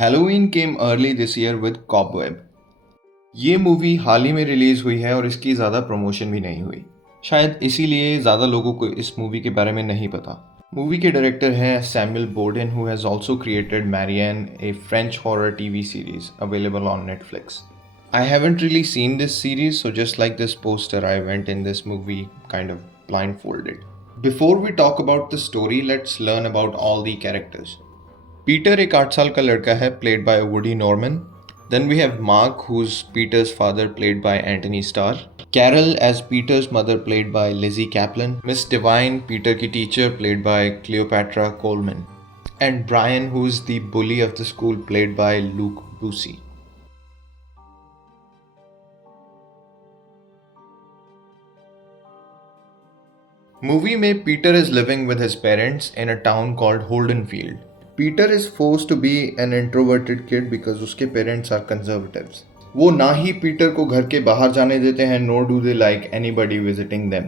Halloween came early this year with Cobweb. ये movie हाल ही में release हुई है और इसकी ज़्यादा प्रमोशन भी नहीं हुई। शायद इसीलिए ज़्यादा लोगों को इस मूवी के बारे में नहीं पता। मूवी के डायरेक्टर हैं Samuel Bodin who has also created Marianne, a French horror TV series available on Netflix. I haven't really seen this series, so just like this poster, I went in this movie kind of blindfolded. Before we talk about the story, let's learn about all the characters. Peter एक 8 साल का लड़का है played by woody Norman. Then we have Mark, who's Peter's father, played by Anthony Starr. Carol as Peter's mother, played by Lizzie Kaplan. Miss Divine, Peter की teacher, played by Cleopatra Coleman. And Brian, who's the bully of the school, played by Luke Busey. Movie में Peter is living with his parents in a town called Holdenfield. Peter is forced to be an introverted kid because उसके parents are conservatives. वो ना ही Peter को घर के बाहर जाने देते हैं, nor do they like anybody visiting them.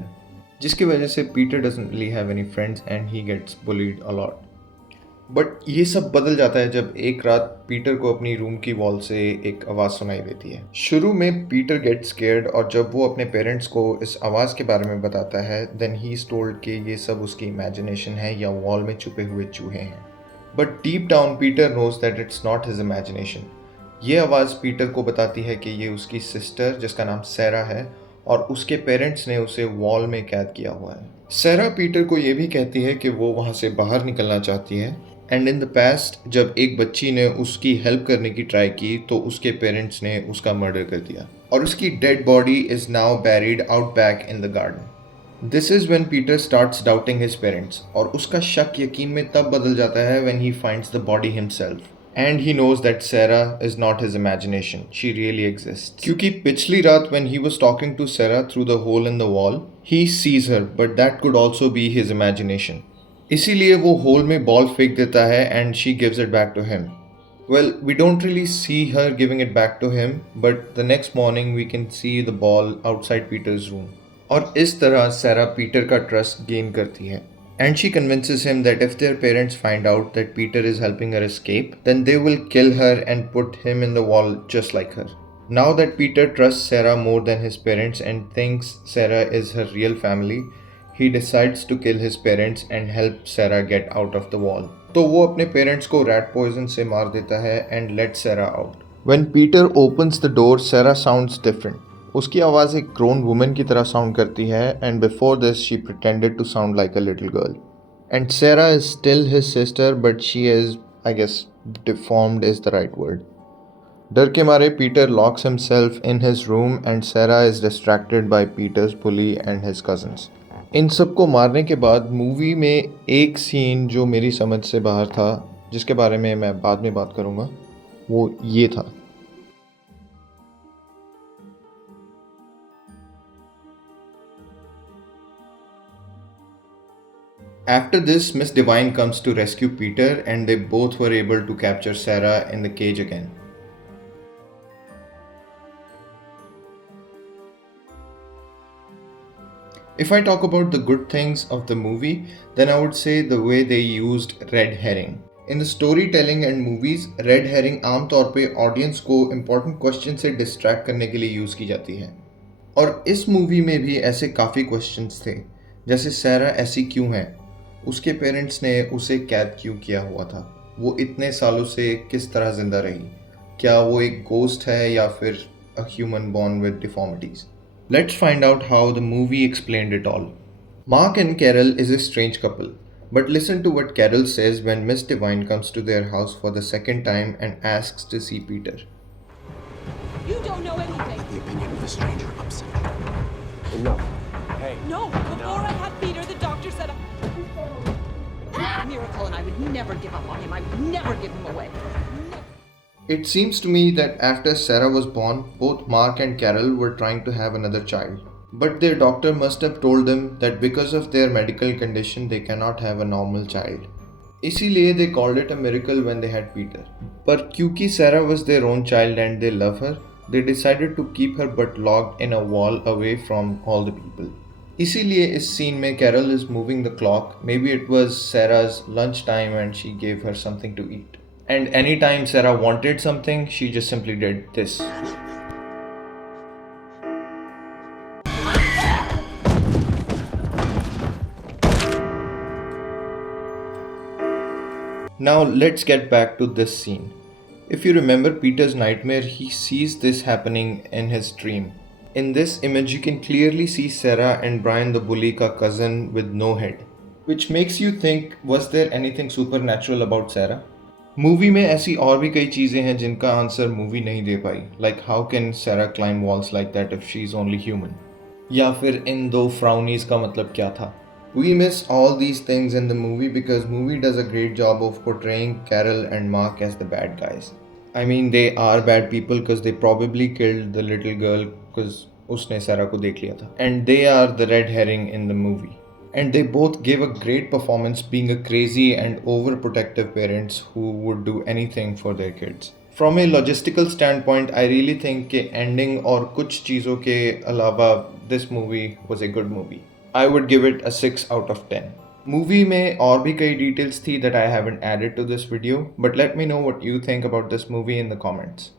जिसकी वजह से Peter doesn't really have any friends and he gets bullied a lot. But ये सब बदल जाता है जब एक रात पीटर को अपनी रूम की वॉल से एक आवाज़ सुनाई देती है. शुरू में पीटर गेट स्केयर्ड और जब वो अपने पेरेंट्स को इस आवाज़ के बारे में बताता है देन ही इज टोल्ड कि ये सब उसकी इमेजिनेशन है या वॉल में छुपे हुए चूहे हैं. But deep down Peter knows that it's not his imagination. ये आवाज़ पीटर को बताती है कि ये उसकी सिस्टर जिसका नाम सैरा है और उसके पेरेंट्स ने उसे वॉल में कैद किया हुआ है. सैरा पीटर को ये भी कहती है कि वो वहाँ से बाहर निकलना चाहती है. एंड इन द पास्ट जब एक बच्ची ने उसकी हेल्प करने की ट्राई की तो उसके पेरेंट्स ने उसका मर्डर कर दिया और उसकी dead body is now buried out back in the garden. This is when Peter starts doubting his parents और उसका शक यकीन में तब बदल जाता है when he finds the body himself and he knows that Sarah is not his imagination, she really exists. क्योंकि पिछली रात when he was talking to Sarah through the hole in the wall he sees her but that could also be his imagination. इसीलिए वो hole में ball फेंक देता है and she gives it back to him. Well we don't really see her giving it back to him but the next morning we can see the ball outside Peter's room. और इस तरह Sarah Peter का trust gain करती है and she convinces him that if their parents find out that Peter is helping her escape then they will kill her and put him in the wall just like her. Now that Peter trust Sarah more than his parents and thinks Sarah is her real family, he decides to kill his parents and help Sarah get out of the wall. तो वो अपने parents को rat poison से मार देता है and lets Sarah out. When Peter opens the door, Sarah sounds different. उसकी आवाज़ एक grown woman की तरह साउंड करती है and before this she pretended to sound like a little girl. And Sarah is still his sister but she is, I guess, deformed is the right word. डर के मारे Peter locks himself in his room and Sarah is distracted by Peter's bully and his cousins. इन सबको मारने के बाद movie में एक scene जो मेरी समझ से बाहर था जिसके बारे में मैं बाद में बात करूँगा वो ये था. After this, Miss Divine comes to rescue Peter and they both were able to capture Sarah in the cage again. If I talk about the good things of the movie, then I would say the way they used red herring. In the storytelling and movies, red herring आमतौर पे audience को important question से distract करने के लिए use की जाती है और इस मूवी में भी ऐसे काफ़ी questions थे जैसे सैरा ऐसी क्यों है, उसके पेरेंट्स ने उसे कैद क्यों किया हुआ था, वो इतने सालों से किस तरह ज़िंदा रही, क्या वो एक ghost है या फिर a human born with deformities. Let's find out how the movie explained it all. Mark and Carol is a strange couple, but listen to what Carol says when Miss Divine comes to their house for the second time and asks to see Peter. You don't know anything. Let the opinion of a stranger upset you. Enough. Hey. No, before I had Peter, the doctor said a miracle and I would never give up on him. I would never give him away. It seems to me that after Sarah was born, both Mark and Carol were trying to have another child. But their doctor must have told them that because of their medical condition, they cannot have a normal child. इसीलिए they called it a miracle when they had Peter. पर क्योंकि Sarah was their own child and they love her, they decided to keep her butt locked in a wall away from all the people. इसीलिए इस scene में Carol is moving the clock. Maybe it was Sarah's lunch time and she gave her something to eat. And anytime Sarah wanted something, she just simply did this. Now let's get back to this scene. If you remember Peter's nightmare, he sees this happening in his dream. In this image, you can clearly see Sarah and Brian the bully ka cousin with no head. Which makes you think, was there anything supernatural about Sarah? Movie में ऐसी और भी कई चीज़ें हैं जिनका answer movie नहीं दे पाई, like how can Sarah climb walls like that if she is only human, या फिर इन दो फ्राउनीज का मतलब क्या था. We miss all these things in the movie because movie does a great job of portraying Carol and Mark as the bad guys. I mean, they are bad people because they probably killed the little girl because उसने सारा को देख लिया था. And they are the red herring in the movie. And they both gave a great performance being a crazy and overprotective parents who would do anything for their kids. From a logistical standpoint, I really think कि ending और कुछ चीज़ों के अलावा this movie was a good movie. I would give it a 6 out of 10. Movie में और भी कई details थी that I haven't added to this video, but let me know what you think about this movie in the comments.